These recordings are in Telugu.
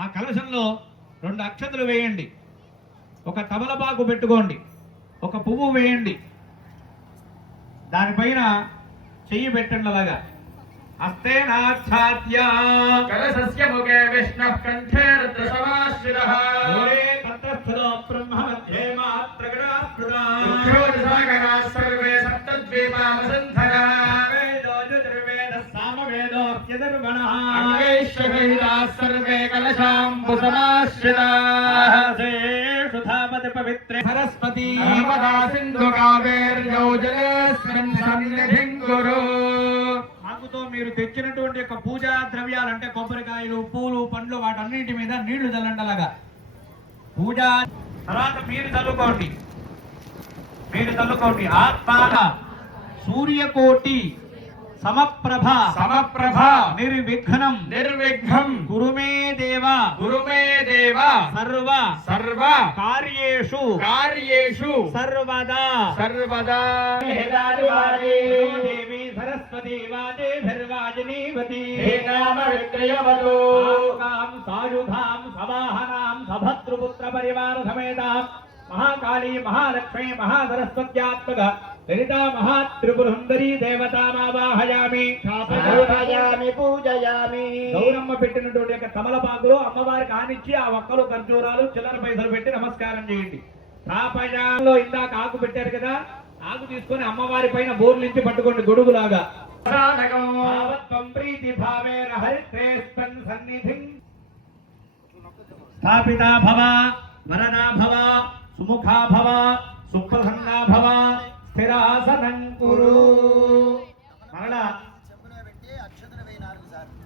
ఆ కలశంలో 2 అక్షతలు వేయండి, ఒక తమలపాకు పెట్టుకోండి, ఒక పువ్వు వేయండి, దానిపైన చెయ్యి పెట్టండి. అలాగా హస్తేనాఛాద్య కలశస్య ముఖే విష్ణుః కంఠే రుద్రసమాశ్రితః మూలే తత్స్థలో బ్రహ్మ మధ్యే మాత్రగణాస్పృతా సాగరాः సర్వే సప్తద్వీపా వసుంధరా వేదో చతుర్వేదः సామవేదోऽప్యధర్వణः అన్వైశ్వరీరాः సర్వే కలశాంబుసమాశ్రితాः సుధాపతి పవిత్రే సరస్వతి నర్మదా సింధు కావేర్యౌ జలేస్మిన్ సన్నిధిం కురు. ఆకుతో మీరు తెచ్చినటువంటి యొక్క పూజా ద్రవ్యాలు అంటే కొబ్బరికాయలు, పూలు, పండ్లు వాటన్నింటి మీద నీళ్లు చల్లండి. అలాగా పూజా తర్వాత మీరు చల్లుకోండి. ఆత్మాన సూర్యకోటి సమప్రభ నిర్విఘ్నం గురుమే దేవ సర్వ కార్యేషు సర్వదా దేవి సరస్వతి వాజేభిర్వాజినీవతి సాయుధాం సవాహనాం సభద్రపుత్ర పరివార సమేతాం మహాకాళీ మహాలక్ష్మీ మహాసరస్వత్యాత్మక లలితా మహాత్రిపురసుందరీ దేవతామావాహయామి పూజయామి. గౌరమ్మ పెట్టినటువంటి యొక్క తమలపాకులు అమ్మవారికి ఆనిచ్చి ఆ ఒక్కలు ఖర్జూరాలు చిల్లర పైసలు పెట్టి నమస్కారం చేయండి. తాపజాలో ఇందాక ఆకు పెట్టారు కదా, ఆకు తీసుకొని అమ్మవారి పైన బోర్లించి పట్టుకోండి గొడుగులాగా. ప్రీతి భావేన హరిత్రేస్తన్ సన్నిధిం స్థాపితా భవ వరదా భవ సుముఖా భవ సుప్రసన్నా భవ స్థిరాసనం కురు. మరలా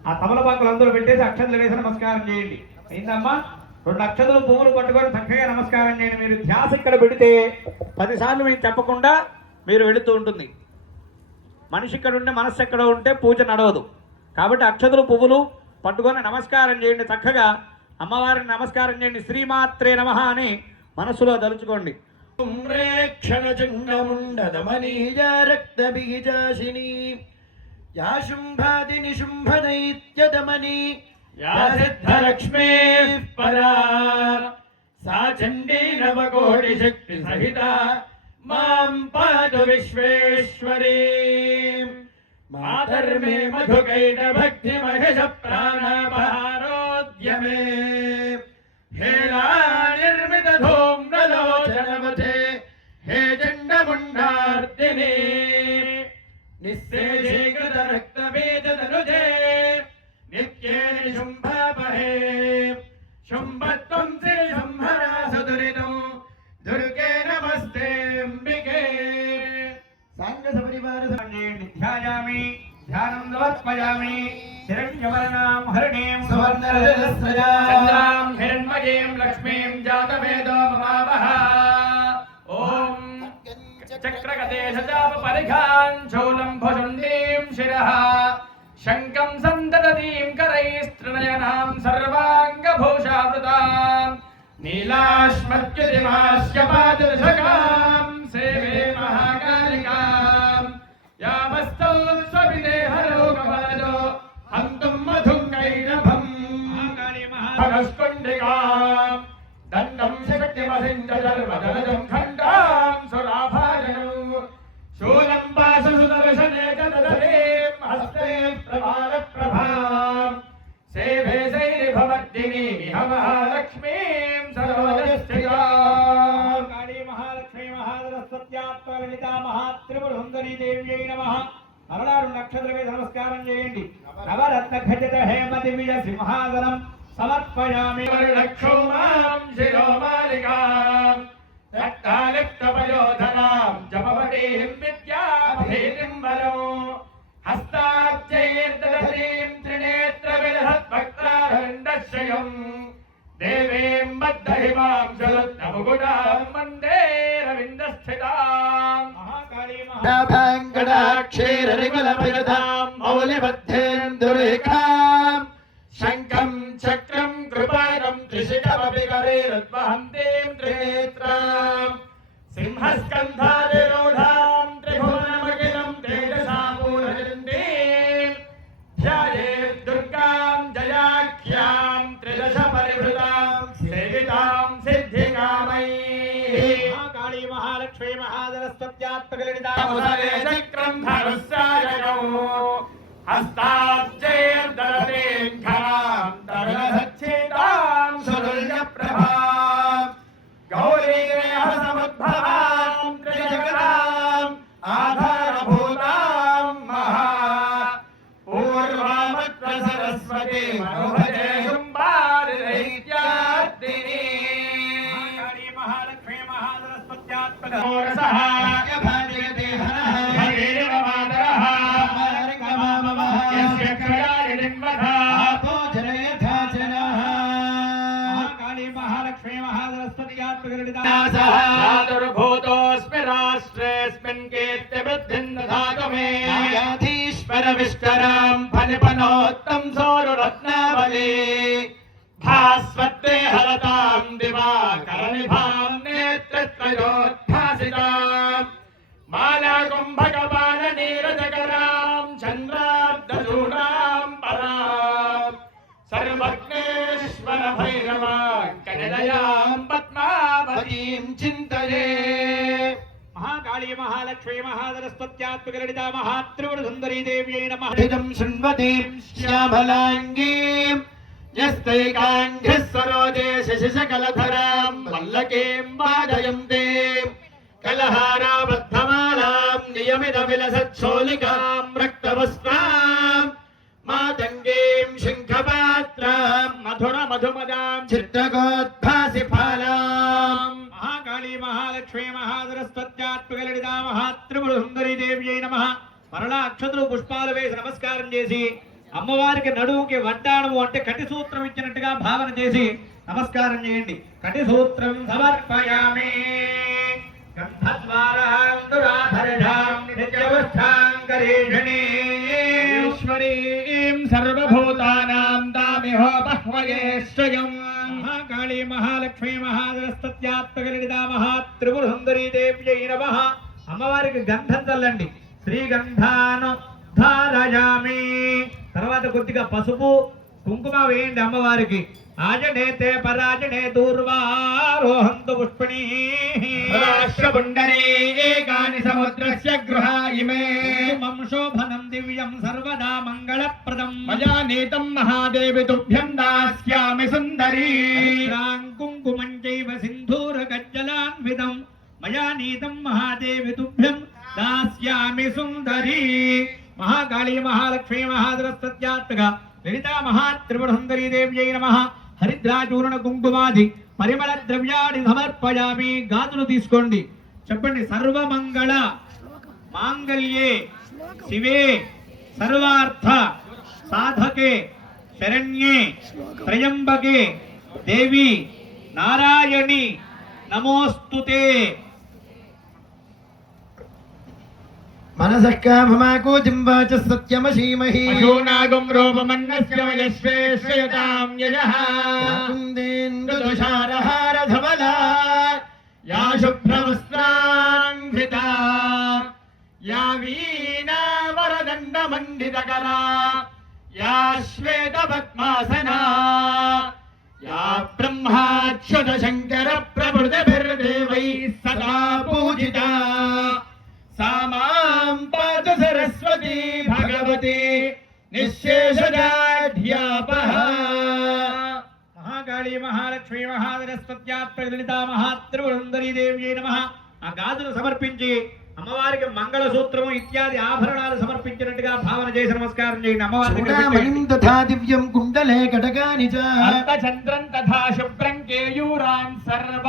ఆ తమలపాకులు అందరూ పెట్టేసి అక్షతలు వేసి నమస్కారం చేయండి. అయిందమ్మా? 2 అక్షతలు పువ్వులు పట్టుకొని చక్కగా నమస్కారం చేయండి. మీరు ధ్యాస ఇక్కడ పెడితే 10 సార్లు మేము చెప్పకుండా మీరు వెళుతూ ఉంటుంది. మనిషి ఇక్కడ ఉంటే మనస్సు ఎక్కడ ఉంటే పూజ నడవదు. కాబట్టి అక్షతలు పువ్వులు పట్టుకొని నమస్కారం చేయండి. చక్కగా అమ్మవారిని నమస్కారం చేయండి. శ్రీమాత్రే నమః అని మనస్సులో తలుచుకోండి. రక్తబీజాశిని యా శుంభాది నిశుంభదైత్యదమని యా సిద్ధలక్ష్మీ పరా సా చండీ నవకోటి శక్తి సహిత మాం పాదు విశ్వేశ్వరీ. మాధర్మే మధుకైట భక్తి మహిష ప్రాణాపహారోద్యమే హేళా నిర్మిత ధూమ్రలోచనవతే హే చండముండార్దిని నిశ్శేషీకృత రక్తబీజతనుజే నిత్యే నిశుంభాపహే శుంభత్వం శ్రీ శంభరా సుదురితం దుర్గే నమస్తే అంబికే. సాంగ సపరివార ధ్యాయామి ధ్యానం సమర్పయామి. హిరణ్యవర్ణాం హరిణీం సువర్ణరజస్రజాం హిరణ్మయీం లక్ష్మీం జాతవేదో మమావహ. ఓం చక్రగదేశచాప పరిఘాన్ శూలం భుజుండీం శిరః శంఖం సందదతీం కరైస్తృణయనాం సర్వాంగభూషావృతాం నీలాశ్మద్యుతిమాస్య పాదదశకాం సేవే మహాకాళికాం యామస్తౌ స్వవిదేహలోకవరదో హంతుం మధుంకైరభం భగస్కుండికాం దండం శక్తిమసించర్వదనజం ఖండాం సురాభాజనం శూలం పాశసుదర్శనే చదదలేం హస్తే ప్రభాం సేవే శైరిభవర్ధిని ఇహ మహాలక్ష్మీం సరోజస్థితాం. కాళీ మహాలక్ష్మీ మహాసరస్వత్యాత్మ లలితా మహాత్రిపురసుందరీ దేవ్యై నమః. మరలా 2 అక్షతలు వేసి నమస్కారం చేయండి. నవరత్న ఖచిత హేమ దివ్య సింహాసనం సమర్పయామి. లక్షోమాం శిరోమాలికాం రక్తాలిప్తపయోధనాం జపవటీం విద్యాభీతిం వరం హస్తాబ్జైర్దధీం త్రినేత్ర విలహద్భక్తారండశ్రయం దేవీం బద్ధహిమాం శరత్నముగుడాం వందే రవిందస్థితాం. మహాకాళీ మహాభాంగడాక్షీరరికులపిరధాం మౌలిబద్ధేందురేఖాం శంఖం చక్రం కృపారం త్రిశిఖమపి కరైరుద్వహంతీం త్రినేత్రాం సింహస్కంధాదిరూఢాం త్రిభువనమఖిలం తేజసా పూరయంతీం ధ్యాయేద్ దుర్గాం కౌసలే చక్రం ధనుస్సాయకౌ హస్తాబ్జైర్దరతేంఖరాం తరుణసచ్చేతాం సురుల్యప్రభాం గౌరీరేహ సముద్భవాం త్రిజగతాం ఆధారభూతాం మహా పూర్వామత్ర సరస్వతి మనుభజే శుంభారిదైత్యార్దిని మహాలక్ష్మీ మహాసరస్వత్యాత్మక మహాలక్ష్మీ మహాసరస్వత్యాత్మకర్భూతోస్మి రాష్ట్రేస్మిన్ కీర్తివృద్ధిం దదాతు మే విష్కరాం ఫలిపనోత్తం సోరురత్నావళి భాస్వత్తే హరతాం దివాకరనిభాం నేత్రత్రయోద్భాసితాం మాలాకుంభకపాల నీరజకరాం చంద్రార్ధచూడాం పరాం సర్వజ్ఞేశ్వర భైరవాంకనిలయాం పద్మావతీం చింతయే మహాకాళీ మహాలక్ష్మీ మహాసరస్వత్యాత్మక లలితా మహాత్రిపుర సుందరీ దేవ్యై నమః. ఇదం శృణ్వతీం శ్యామలాంగీం యస్తైకాంఘ్రిः సరోజే శశిశకలధరాం వల్లకీం వాదయంతీం కలహారాబద్ధమాలాం నియమితవిలసచ్చోళికాం రక్తవస్త్రాం మాతంగీం శంఖపాత్రాం మధుర మధుమదాం చిత్రగోద్భాసి ఫలాం మహాకాళీ మహాలక్ష్మీ మహాసరస్వత్యాత్మక లలితా మహాత్రిపుర సుందరీ దేవ్యై నమః. మరలా అక్షతులు పుష్పాలు వేసి నమస్కారం చేసి అమ్మవారికి నడువుకి వడ్డాణము అంటే కటి సూత్రం ఇచ్చినట్టుగా భావన చేసి నమస్కారం చేయండి. కటి సూత్రం సమర్పయామి. గంధద్వారాం దురాధరిణాం నిత్యవస్థాంగరీషణీం సర్వభూతానాం దామిహో బహ్వయే శ్రయం మహాకాళీ మహాలక్ష్మీ మహాసరస్వత్యాత్మక లలితా మహాత్రిపుర సుందరీ దేవ్యై నమః. అమ్మవారికి గంధం చల్లండి. శ్రీగంధాను ధారయామి. తర్వాత కొద్దిగా పసుపు కుంకుమ వేయండి అమ్మవారికి. ఆజనేతే పరాజనే దూర్వారోహంతు పుష్పిణీ రాష్ట్రపుండరీకాని సముద్రస్య గృహాయిమే మం శోభనం దివ్యం సర్వదా మంగళప్రదం మయా నీతం మహాదేవి తుభ్యం దాస్యామి సుందరీ కుంకుమం చైవ సింధూర గజ్జలాన్వితం మయా నీతం మహాదేవి తుభ్యం దాస్యామి సుందరీ. మహాకాళీ మహాలక్ష్మీ మహాసరస్వత్యాత్మక లలితా మహాత్రిపుర సుందరీ దేవ్యై నమః. హరిద్రాచూర్ణ కుంకుమాది పరిమళ ద్రవ్యాన్ని సమర్పయామి. గాజులు తీసుకోండి. చెప్పండి. సర్వమంగళ మాంగళ్యే శివే సర్వార్థ సాధకే శరణ్యే త్రయంబకే దేవి నారాయణి నమోస్తుతే. మనసః కామమాకూతిం వాచः సత్యమసీమహి పశూనాగం రూపమన్నస్య వయశ్వేశ్వయతాం యజః కుందేంద్రతుషారహారధవలా యా శుభ్రవస్త్రాన్వితా యా వీణా వరదండమండితకరా యా శ్వేతపద్మాసనా యా బ్రహ్మాచ్యుత శంకర ప్రభృతిభిర్దేవైः సదా పూజితా सा मां पातु सरस्वती भगवती निःशेषजाढ्यापः. మహాకాళీ మహాలక్ష్మీ మహాసరస్వత్యాత్మక లలితా మహాత్రిపుర సుందరీ దేవ్యై నమః. ఆ గాజులు సమర్పించి అమ్మవారికి మంగళసూత్రము ఇత్యాది ఆభరణాలు సమర్పించినట్టుగా భావన చేసి నమస్కారం చేయండి. అమ్మవారికి చూడామణిం తథా దివ్యం కుండలే కటకాని చ అర్ధచంద్రం తథా శుభ్రం కేయూరాన్ సర్వ